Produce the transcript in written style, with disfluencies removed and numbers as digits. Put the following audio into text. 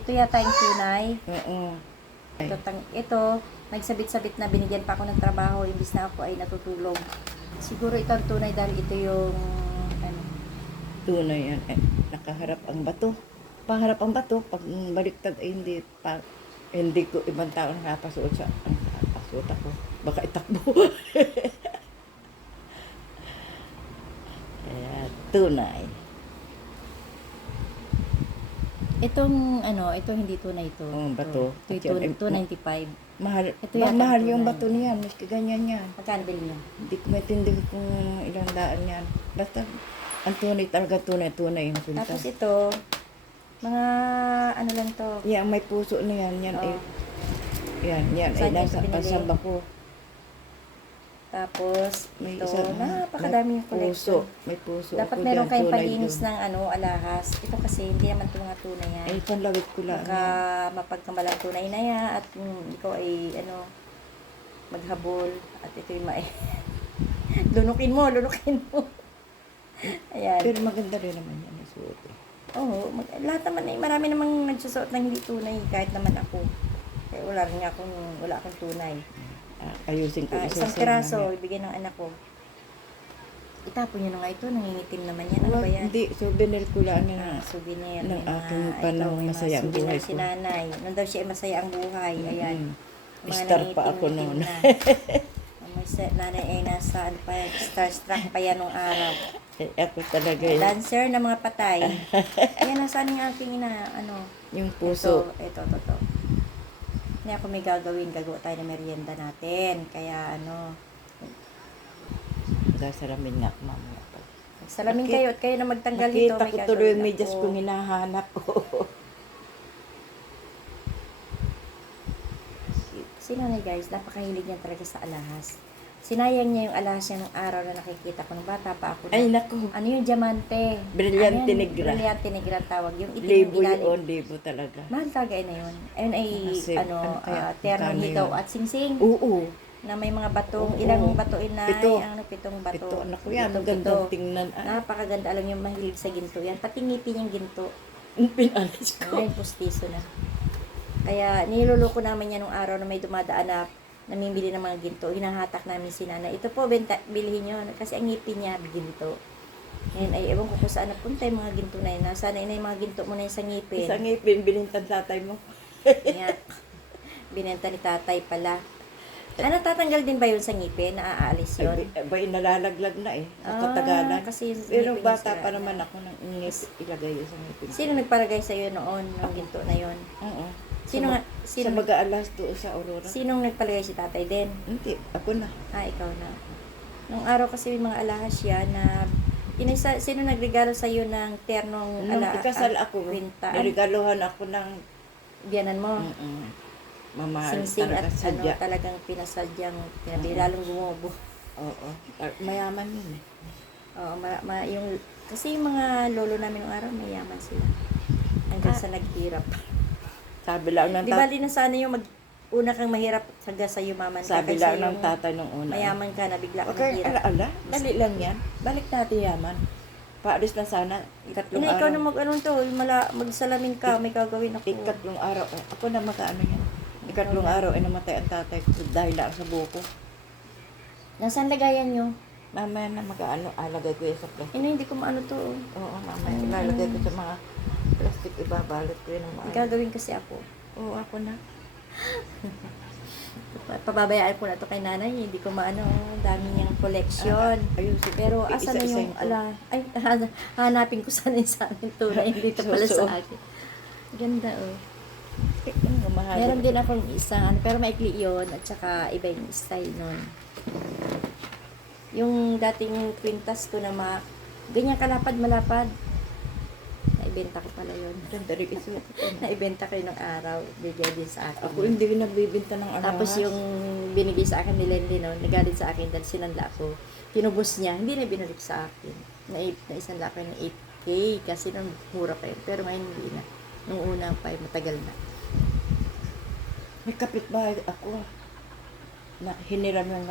Ito yata yung tunay. Oo. Ito, nagsabit-sabit na binigyan pa ako ng trabaho imbis na ako ay natutulog. Siguro ito ang tunay dahil ito yung ano. Tunay yan. Nakaharap ang bato. Paharap ang bato, pag baliktad ay hindi ko ibang tao nakapasuot sa nakapasuot ako. Baka itakbo. Kaya tunay. Itong ano, ito hindi tunay ito. Bato. Ito yung 295. Mahal, Ito yata mahal tunay. yung bato niyan. Maski ganyan yan. Magkano bili niyo? Hindi ko maintindihan kung ilang daan yan. Basta, ang tunay talaga tunay yung kwintas. Tapos ito, mga ano lang to. Yan, may puso na yan. Yan Oo. ay, yan ay Saan niyo nasa ito binili? pansamba ko. Tapos, May ito, isa, napakadami yung collection. May puso. Dapat ako meron dyan, kayong tunay palinis dun. ng ano, alahas. Ito kasi, hindi naman ito mga tunay yan. Ay, panlawit ko lang. Baka mapagkamalang tunay na yan at ikaw ay ano, maghabol at ito yung lunukin mo. Ayan. Pero maganda rin naman yan. Suot eh. Oo, lahat naman marami namang nagsusuot ng hindi tunay kahit naman ako. Kaya wala akong tunay. Ayusin ko isa Isang piraso, ibigay ng anak ko. Itapon nyo na nga ito, nangingitim naman yan. Ano ba yan? Hindi, souvenir ko lang na Souvenir. ng aking panahon masaya ang buhay Si ko. nanay. Nung daw siya ay masaya ang buhay. Ayan. Mga Star pa ako nangingitim-ngitim noon. na. Nanay ay nasa, ano pa yan, starstruck pa yan nung araw. Ako talaga yun. Dancer na mga patay. Ayan, nasaan yung aking Yung puso. Ito. Hindi ako may gagawa tayo ng merienda natin. Kaya Salamin nga, mamaya pa. salamin kayo at kayo na magtanggal dito. Nakita ko tuloy yung medyas kong hinahanap ko. Si nanay guys, napakahilig niya talaga sa alahas. Sinayang niya yung alahas niya nung araw na nakikita ko. Nung bata pa ako. Ay, naku. Ano yung diamante? Brillante negra. Brillante negra tawag. Yung itim Libo yung ilalim. yun, libo talaga. Mahal talaga na yun. Ayun ay, Kasi, kaya, ternong magkano hitaw yun? at singsing. Oo. Na may mga batong, Oo. ilang batuin na, Pito. pitong bato. Ito, anak ko yan. Ang Pito. gandang tingnan. Napakaganda. Alam niyo, mahilig sa ginto yan. Pati ngipin yung ginto. Pinalis ko. Ngayon, pustiso na. Kaya, niloloko namin yan nung araw na may dumadaan na namimili ng mga ginto. Hinahatak namin si nanay. Ito po, bilhin nyo. Kasi ang ngipin niya, ginto. Ngayon, ay ewan ko kung saan napunta yung mga ginto na yun. Nasaan na yung mga ginto mo na yung sa ngipin. Isang ngipin, binintan tatay mo. Yan. Binenta ni tatay pala. Tatanggal din ba yun sa ngipin? Naaalis yun? Ay, nalalaglag na eh. Sa katagalan. Kasi Pero ngipin bata niya pa sira naman na. ako ng ilagay sa ngipin. Sino nagparagay sa'yo noon ng ginto na yun? Oo. Sino Sa mag-aalas doon sa Aurora. Sinong nagpalagay si tatay din? Hindi, ako na. Ikaw na. Nung araw kasi may mga alahas siya na sino nagregalo sa iyo ng ternong Nung ikasal ako, kwinta? niregaluhan ako ng Biyanan mo? mamahal Sing-sing at talaga sadya. talagang pinasadyang pinabilalong gumubo. Oo. Mayaman yun eh. Oo, kasi yung mga lolo namin nung araw, mayaman sila. Hanggang sa naghirap. Sabi lang ng Di ba na sana yung una kang mahirap hanggang sa yumaman ka. Sabi Kasi lang ng yung tatay nung una. mayaman ka na bigla kang Okay, mahirap. dali lang yan. Balik natin yaman. Paalis na sana. Ikatlong Ikaw araw. na magsalamin ka, may gagawin ako. Ikatlong araw. Ako na makaano yan. Ikatlong araw ay namatay ang tatay ko dahil lang sa buko. Nasaan lagayan nyo? Mamaya na mag-ano, alagay ko yan sa plastic. Hindi ko maano to. Oo, mamaya ilalagay ko sa mga plastic, ibabalot ko yun ng maayos. Gagawin kasi ako. Oo, ako na. Pababayaan ko na to kay nanay. Hindi ko maano. Dami niyang collection. Ayusin. Pero asa na yung, hanapin ko sana yung sa akin tunay. Hindi to pala sa akin. Ganda Meron din akong isang, pero maikli yun. At saka iba yung style nun. Yung dating kwintas ko na ganyan kalapad, malapad. Naibenta ko pala yun. Ganda rin isuot. Naibenta ko yun ng araw. Bigay din sa akin. Ako hindi rin nagbibinta ng alahas. Tapos yung binigay sa akin ni Lendy noon, nagalit sa akin dahil sinanla ko. Tinubos niya, hindi na binalik sa akin. Naisanla ko ng 8K kasi nung mura pa yun. Pero ngayon hindi na. Nung una pa, matagal na. May kapitbahay ako. Na hiniram yung